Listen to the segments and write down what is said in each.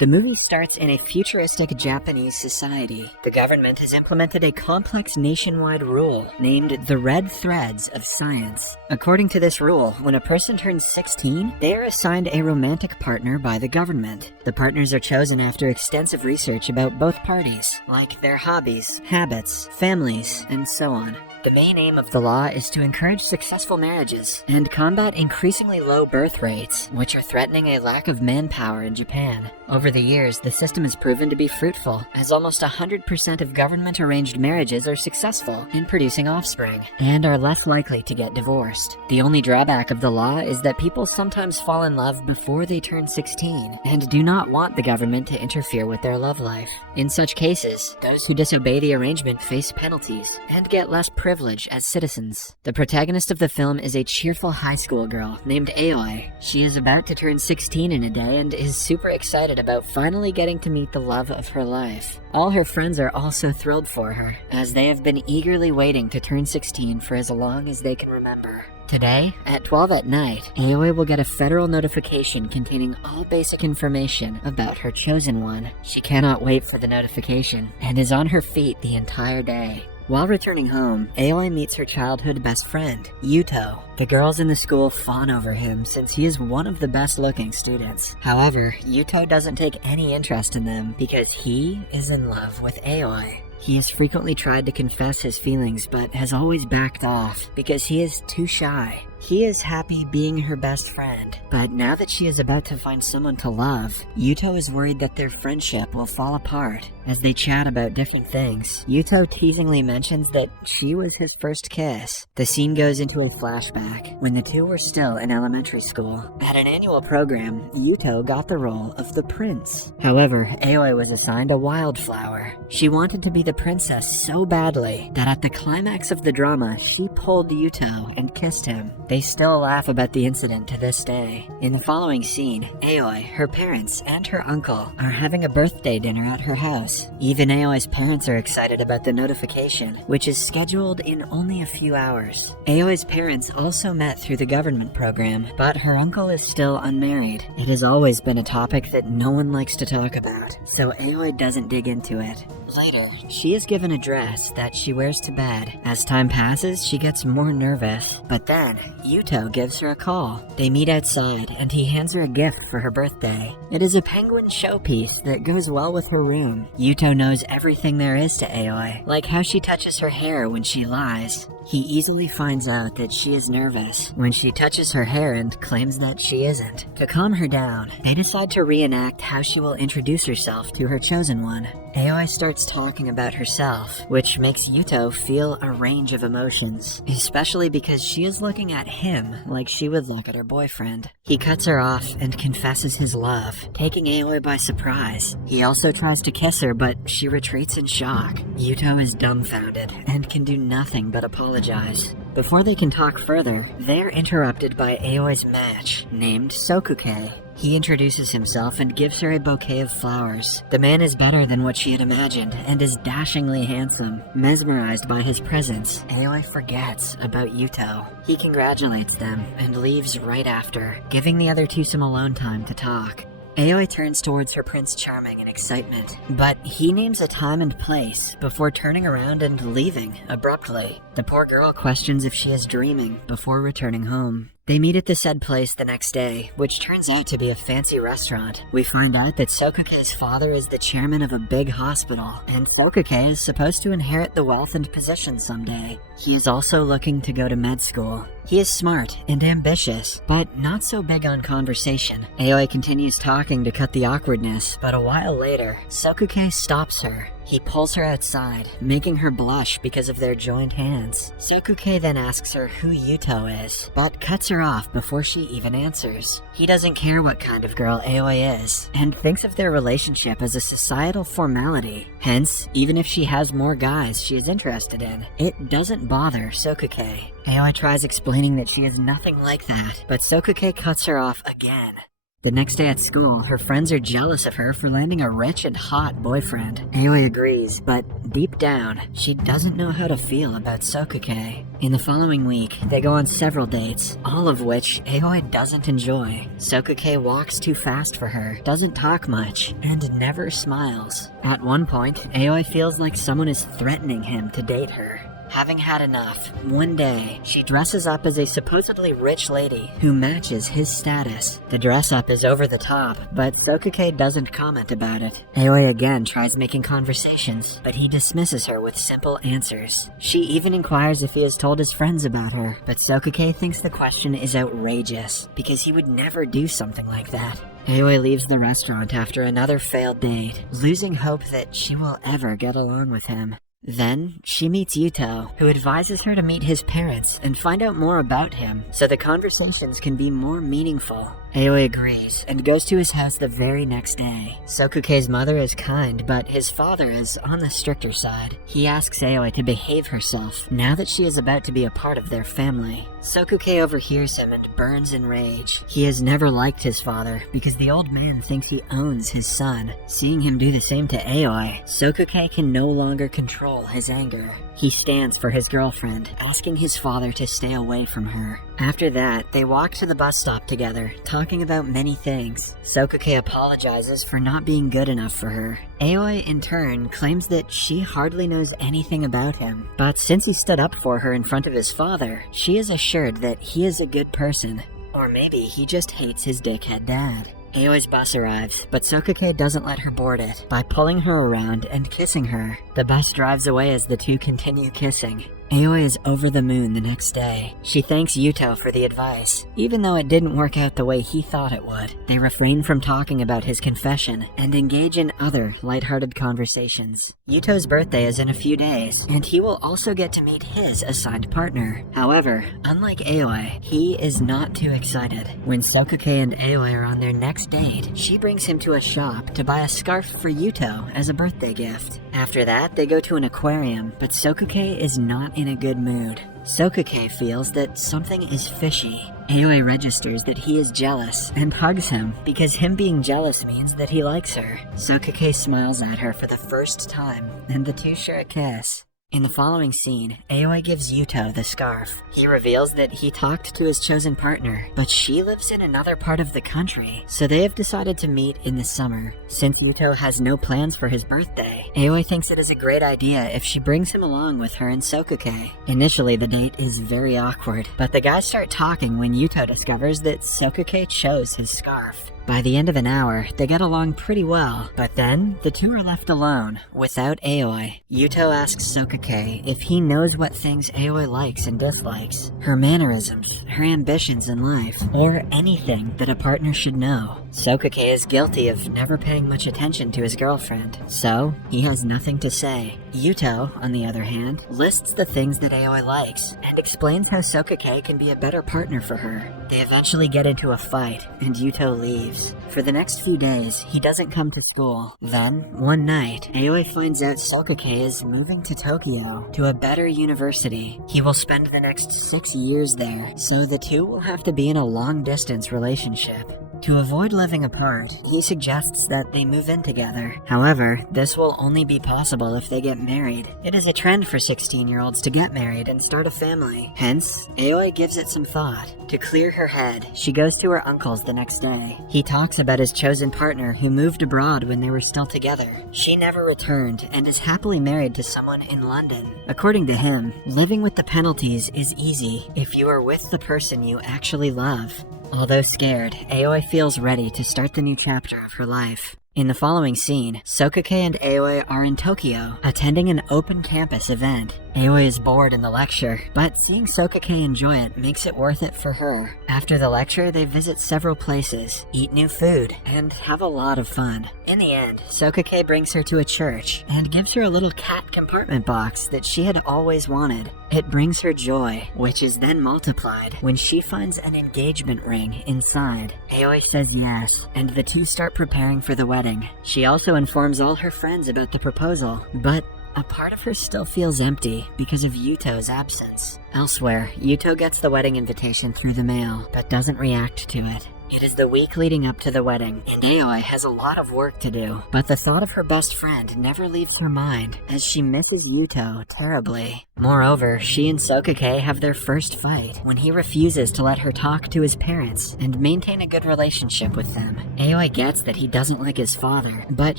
The movie starts in a futuristic Japanese society. The government has implemented a complex nationwide rule named the Red Threads of Science. According to this rule, when a person turns 16, they are assigned a romantic partner by the government. The partners are chosen after extensive research about both parties, like their hobbies, habits, families, and so on. The main aim of the law is to encourage successful marriages and combat increasingly low birth rates, which are threatening a lack of manpower in Japan. Over the years, the system has proven to be fruitful, as almost 100% of government-arranged marriages are successful in producing offspring, and are less likely to get divorced. The only drawback of the law is that people sometimes fall in love before they turn 16, and do not want the government to interfere with their love life. In such cases, those who disobey the arrangement face penalties, and get less privilege as citizens. The protagonist of the film is a cheerful high school girl named Aoi. She is about to turn 16 in a day and is super excited about finally getting to meet the love of her life. All her friends are also thrilled for her, as they have been eagerly waiting to turn 16 for as long as they can remember. Today, at 12 at night, Aoi will get a federal notification containing all basic information about her chosen one. She cannot wait for the notification, and is on her feet the entire day. While returning home, Aoi meets her childhood best friend, Yuto. The girls in the school fawn over him since he is one of the best-looking students. However, Yuto doesn't take any interest in them because he is in love with Aoi. He has frequently tried to confess his feelings but has always backed off because he is too shy. He is happy being her best friend, but now that she is about to find someone to love, Yuto is worried that their friendship will fall apart. As they chat about different things, Yuto teasingly mentions that she was his first kiss. The scene goes into a flashback when the two were still in elementary school. At an annual program, Yuto got the role of the prince. However, Aoi was assigned a wildflower. She wanted to be the princess so badly that at the climax of the drama, she pulled Yuto and kissed him. They still laugh about the incident to this day. In the following scene, Aoi, her parents, and her uncle are having a birthday dinner at her house. Even Aoi's parents are excited about the notification, which is scheduled in only a few hours. Aoi's parents also met through the government program, but her uncle is still unmarried. It has always been a topic that no one likes to talk about, so Aoi doesn't dig into it. Later, she is given a dress that she wears to bed. As time passes, she gets more nervous, but then Yuto gives her a call. They meet outside, and he hands her a gift for her birthday. It is a penguin showpiece that goes well with her room. Yuto knows everything there is to Aoi, like how she touches her hair when she lies. He easily finds out that she is nervous when she touches her hair and claims that she isn't. To calm her down, they decide to reenact how she will introduce herself to her chosen one. Aoi starts talking about herself, which makes Yuto feel a range of emotions, especially because she is looking at him like she would look at her boyfriend. He cuts her off and confesses his love, taking Aoi by surprise. He also tries to kiss her, but she retreats in shock. Yuto is dumbfounded and can do nothing but apologize. Before they can talk further, they are interrupted by Aoi's match, named Sokuke. He introduces himself and gives her a bouquet of flowers. The man is better than what she had imagined and is dashingly handsome. Mesmerized by his presence, Aoi forgets about Yuto. He congratulates them and leaves right after, giving the other two some alone time to talk. Aoi turns towards her Prince Charming in excitement, but he names a time and place before turning around and leaving abruptly. The poor girl questions if she is dreaming before returning home. They meet at the said place the next day, which turns out to be a fancy restaurant. We find out that Sokuke's father is the chairman of a big hospital, and Sokuke is supposed to inherit the wealth and position someday. He is also looking to go to med school. He is smart and ambitious, but not so big on conversation. Aoi continues talking to cut the awkwardness, but a while later, Sokuke stops her. He pulls her outside, making her blush because of their joined hands. Sokuke then asks her who Yuto is, but cuts her off before she even answers. He doesn't care what kind of girl Aoi is, and thinks of their relationship as a societal formality. Hence, even if she has more guys she is interested in, it doesn't bother Sokuke. Aoi tries explaining that she is nothing like that, but Sokuke cuts her off again. The next day at school, her friends are jealous of her for landing a rich and hot boyfriend. Aoi agrees, but deep down, she doesn't know how to feel about Sokuke. In the following week, they go on several dates, all of which Aoi doesn't enjoy. Sokuke walks too fast for her, doesn't talk much, and never smiles. At one point, Aoi feels like someone is threatening him to date her. Having had enough, one day, she dresses up as a supposedly rich lady who matches his status. The dress up is over the top, but Sokuke doesn't comment about it. Aoi again tries making conversations, but he dismisses her with simple answers. She even inquires if he has told his friends about her, but Sokuke thinks the question is outrageous, because he would never do something like that. Aoi leaves the restaurant after another failed date, losing hope that she will ever get along with him. Then, she meets Yuto, who advises her to meet his parents and find out more about him, so the conversations can be more meaningful. Aoi agrees, and goes to his house the very next day. Sokuke's mother is kind, but his father is on the stricter side. He asks Aoi to behave herself, now that she is about to be a part of their family. Sokuke overhears him and burns in rage. He has never liked his father, because the old man thinks he owns his son. Seeing him do the same to Aoi, Sokuke can no longer control his anger. He stands for his girlfriend, asking his father to stay away from her. After that, they walk to the bus stop together, talking about many things. Sokuke apologizes for not being good enough for her. Aoi, in turn, claims that she hardly knows anything about him. But since he stood up for her in front of his father, she is assured that he is a good person. Or maybe he just hates his dickhead dad. Aoi's bus arrives, but Sokuke doesn't let her board it by pulling her around and kissing her. The bus drives away as the two continue kissing. Aoi is over the moon the next day. She thanks Yuto for the advice, even though it didn't work out the way he thought it would. They refrain from talking about his confession and engage in other lighthearted conversations. Yuto's birthday is in a few days, and he will also get to meet his assigned partner. However, unlike Aoi, he is not too excited. When Sokuke and Aoi are on their next date, she brings him to a shop to buy a scarf for Yuto as a birthday gift. After that, they go to an aquarium, but Sokuke is not in a good mood. Sokuke feels that something is fishy. Aoi registers that he is jealous and hugs him because him being jealous means that he likes her. Sokuke smiles at her for the first time, and the two share a kiss. In the following scene, Aoi gives Yuto the scarf. He reveals that he talked to his chosen partner, but she lives in another part of the country, so they have decided to meet in the summer. Since Yuto has no plans for his birthday, Aoi thinks it is a great idea if she brings him along with her and Sokuke. Initially, the date is very awkward, but the guys start talking when Yuto discovers that Sokuke chose his scarf. By the end of an hour, they get along pretty well, but then the two are left alone, without Aoi. Yuto asks Sokuke if he knows what things Aoi likes and dislikes, her mannerisms, her ambitions in life, or anything that a partner should know. Sokuke is guilty of never paying much attention to his girlfriend, so he has nothing to say. Yuto, on the other hand, lists the things that Aoi likes, and explains how Sokuke can be a better partner for her. They eventually get into a fight, and Yuto leaves. For the next few days, he doesn't come to school. Then, one night, Aoi finds out Sokuke is moving to Tokyo, to a better university. He will spend the next 6 years there, so the two will have to be in a long-distance relationship. To avoid living apart, he suggests that they move in together. However, this will only be possible if they get married. It is a trend for 16-year-olds to get married and start a family. Hence, Aoi gives it some thought. To clear her head, she goes to her uncle's the next day. He talks about his chosen partner who moved abroad when they were still together. She never returned and is happily married to someone in London. According to him, living with the penalties is easy if you are with the person you actually love. Although scared, Aoi feels ready to start the new chapter of her life. In the following scene, Sokuke and Aoi are in Tokyo, attending an open campus event. Aoi is bored in the lecture, but seeing Sokuke enjoy it makes it worth it for her. After the lecture, they visit several places, eat new food, and have a lot of fun. In the end, Sokuke brings her to a church, and gives her a little cat compartment box that she had always wanted. It brings her joy, which is then multiplied when she finds an engagement ring inside. Aoi says yes, and the two start preparing for the wedding. She also informs all her friends about the proposal, but a part of her still feels empty because of Yuto's absence. Elsewhere, Yuto gets the wedding invitation through the mail, but doesn't react to it. It is the week leading up to the wedding, and Aoi has a lot of work to do, but the thought of her best friend never leaves her mind, as she misses Yuto terribly. Moreover, she and Sokake have their first fight, when he refuses to let her talk to his parents and maintain a good relationship with them. Aoi gets that he doesn't like his father, but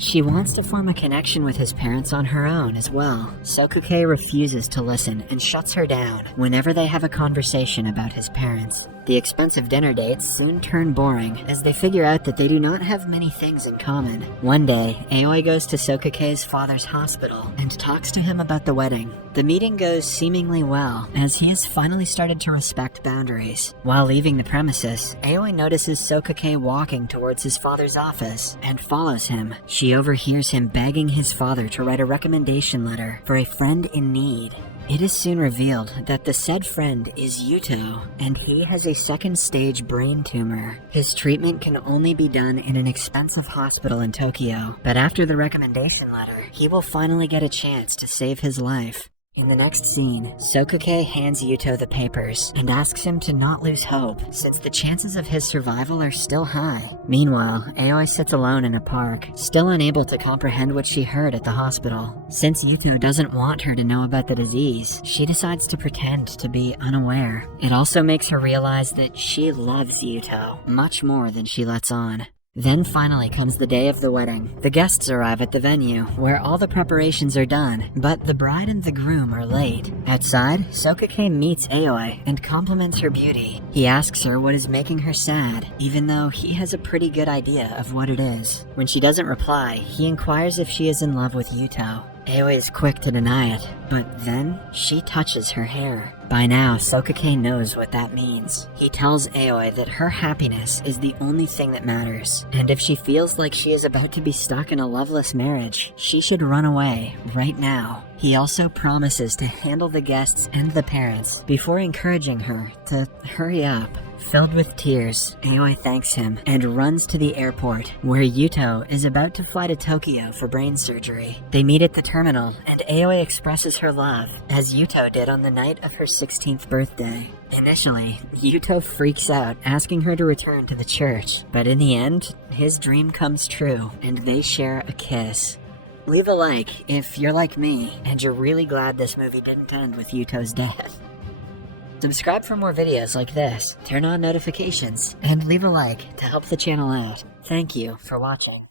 she wants to form a connection with his parents on her own as well. Sokake refuses to listen and shuts her down whenever they have a conversation about his parents. The expensive dinner dates soon turn boring as they figure out that they do not have many things in common. One day, Aoi goes to Sokake's father's hospital and talks to him about the wedding. The meeting goes seemingly well, as he has finally started to respect boundaries. While leaving the premises, Aoi notices Sokake walking towards his father's office and follows him. She overhears him begging his father to write a recommendation letter for a friend in need. It is soon revealed that the said friend is Yuto, and he has a second-stage brain tumor. His treatment can only be done in an expensive hospital in Tokyo, but after the recommendation letter, he will finally get a chance to save his life. In the next scene, Sokake hands Yuto the papers and asks him to not lose hope, since the chances of his survival are still high. Meanwhile, Aoi sits alone in a park, still unable to comprehend what she heard at the hospital. Since Yuto doesn't want her to know about the disease, she decides to pretend to be unaware. It also makes her realize that she loves Yuto, much more than she lets on. Then finally comes the day of the wedding. The guests arrive at the venue, where all the preparations are done, but the bride and the groom are late. Outside, Sokake meets Aoi and compliments her beauty. He asks her what is making her sad, even though he has a pretty good idea of what it is. When she doesn't reply, he inquires if she is in love with Yuto. Aoi is quick to deny it, but then she touches her hair. By now, Sokake knows what that means. He tells Aoi that her happiness is the only thing that matters, and if she feels like she is about to be stuck in a loveless marriage, she should run away right now. He also promises to handle the guests and the parents before encouraging her to hurry up. Filled with tears, Aoi thanks him and runs to the airport, where Yuto is about to fly to Tokyo for brain surgery. They meet at the terminal, and Aoi expresses her love, as Yuto did on the night of her 16th birthday. Initially, Yuto freaks out, asking her to return to the church, but in the end, his dream comes true, and they share a kiss. Leave a like if you're like me, and you're really glad this movie didn't end with Yuto's death. Subscribe for more videos like this, turn on notifications, and leave a like to help the channel out. Thank you for watching.